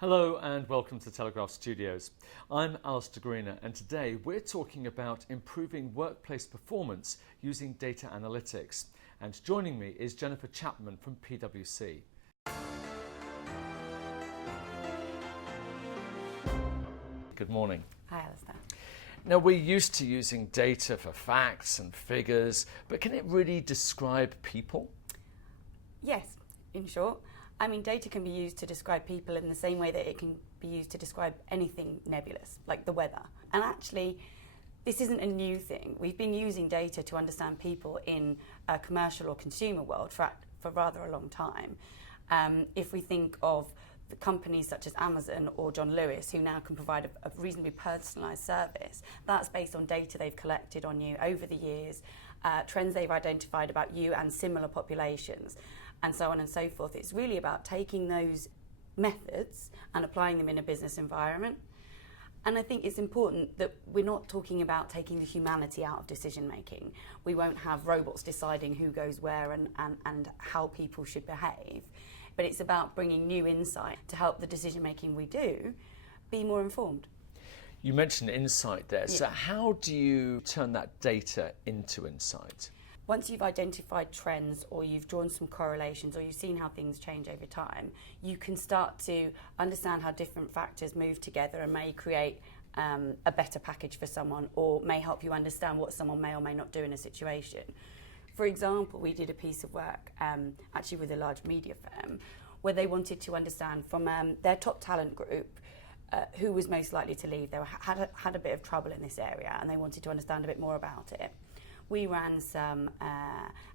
Hello and welcome to Telegraph Studios. I'm Alistair Greener and today we're talking about improving workplace performance using data analytics. And joining me is Jennifer Chapman from PwC. Good morning. Hi, Alistair. Now, we're used to using data for facts and figures, but can it really describe people? Yes, in short. Data can be used to describe people in the same way that it can be used to describe anything nebulous, like the weather. And actually, this isn't a new thing. We've been using data to understand people in a commercial or consumer world for rather a long time. If we think of the companies such as Amazon or John Lewis, who now can provide a reasonably personalised service, that's based on data they've collected on you over the years, trends they've identified about you and similar populations, and so on and so forth. It's really about taking those methods and applying them in a business environment. And I think it's important that we're not talking about taking the humanity out of decision making. We won't have robots deciding who goes where and how people should behave. But it's about bringing new insight to help the decision making we do be more informed. You mentioned insight there. Yeah. So how do you turn that data into insight? Once you've identified trends or you've drawn some correlations or you've seen how things change over time, you can start to understand how different factors move together and may create a better package for someone, or may help you understand what someone may or may not do in a situation. For example, we did a piece of work actually with a large media firm where they wanted to understand from their top talent group who was most likely to leave. They had a bit of trouble in this area and they wanted to understand a bit more about it. We ran some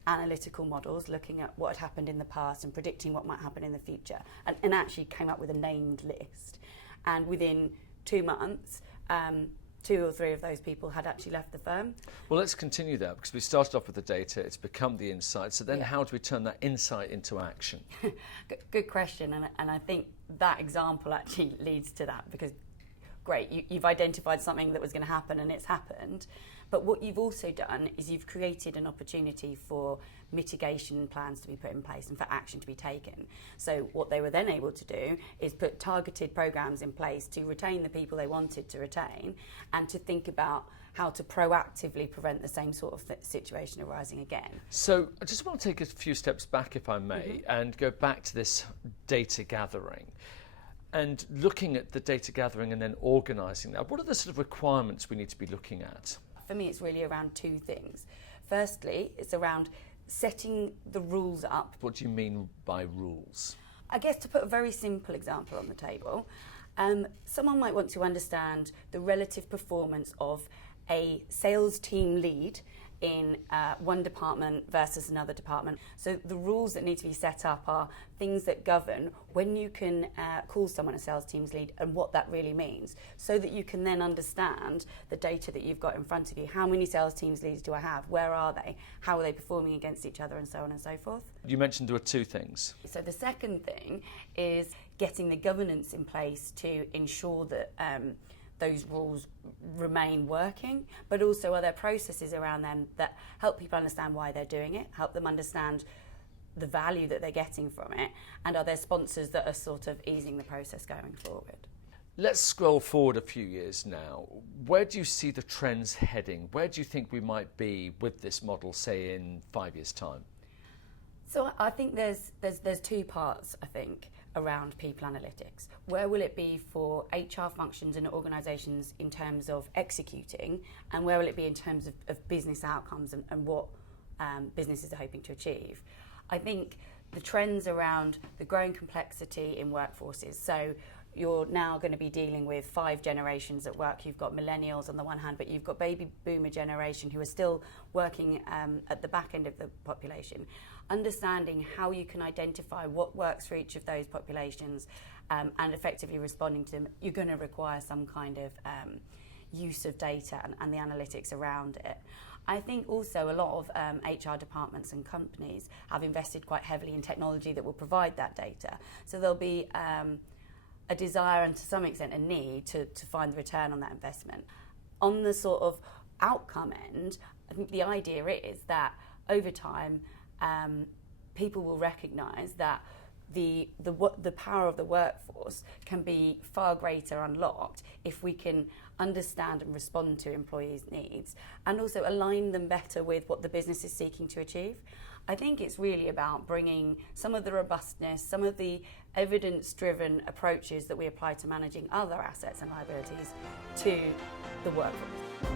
analytical models looking at what had happened in the past and predicting what might happen in the future, and actually came up with a named list. And within 2 months, 2 or 3 of those people had actually left the firm. Well, let's continue that, because we started off with the data, it's become the insight. So then how do we turn that insight into action? Good question, and I think that example actually leads to that, because great, you've identified something that was going to happen and it's happened, but what you've also done is you've created an opportunity for mitigation plans to be put in place and for action to be taken. So what they were then able to do is put targeted programs in place to retain the people they wanted to retain and to think about how to proactively prevent the same sort of situation arising again. So I just want to take a few steps back, if I may, and go back to this data gathering. And looking at the data gathering and then organising that, what are the sort of requirements we need to be looking at? For me, it's really around 2 things. Firstly, it's around setting the rules up. What do you mean by rules? I guess, to put a very simple example on the table, someone might want to understand the relative performance of a sales team lead in one department versus another department. So the rules that need to be set up are things that govern when you can call someone a sales team's lead and what that really means, so that you can then understand the data that you've got in front of you. How many sales teams leads do I have? Where are they? How are they performing against each other, and so on and so forth? You mentioned there were 2 things. So the second thing is getting the governance in place to ensure that those rules remain working, but also are there processes around them that help people understand why they're doing it, help them understand the value that they're getting from it, and are there sponsors that are sort of easing the process going forward? Let's scroll forward a few years now. Where do you see the trends heading? Where do you think we might be with this model, say, in 5 years' time? So I think there's 2 parts, I think, around people analytics. Where will it be for HR functions and organisations in terms of executing, and where will it be in terms of business outcomes and what businesses are hoping to achieve? I think the trends around the growing complexity in workforces, so you're now going to be dealing with 5 generations at work. You've got millennials on the one hand, but you've got baby boomer generation who are still working at the back end of the population. Understanding how you can identify what works for each of those populations and effectively responding to them, you're going to require some kind of use of data and the analytics around it. I think also a lot of HR departments and companies have invested quite heavily in technology that will provide that data. So there'll be a desire and to some extent a need to find the return on that investment. On the sort of outcome end, I think the idea is that over time people will recognise that the power of the workforce can be far greater unlocked if we can understand and respond to employees' needs and also align them better with what the business is seeking to achieve. I think it's really about bringing some of the robustness, some of the evidence-driven approaches that we apply to managing other assets and liabilities to the workforce.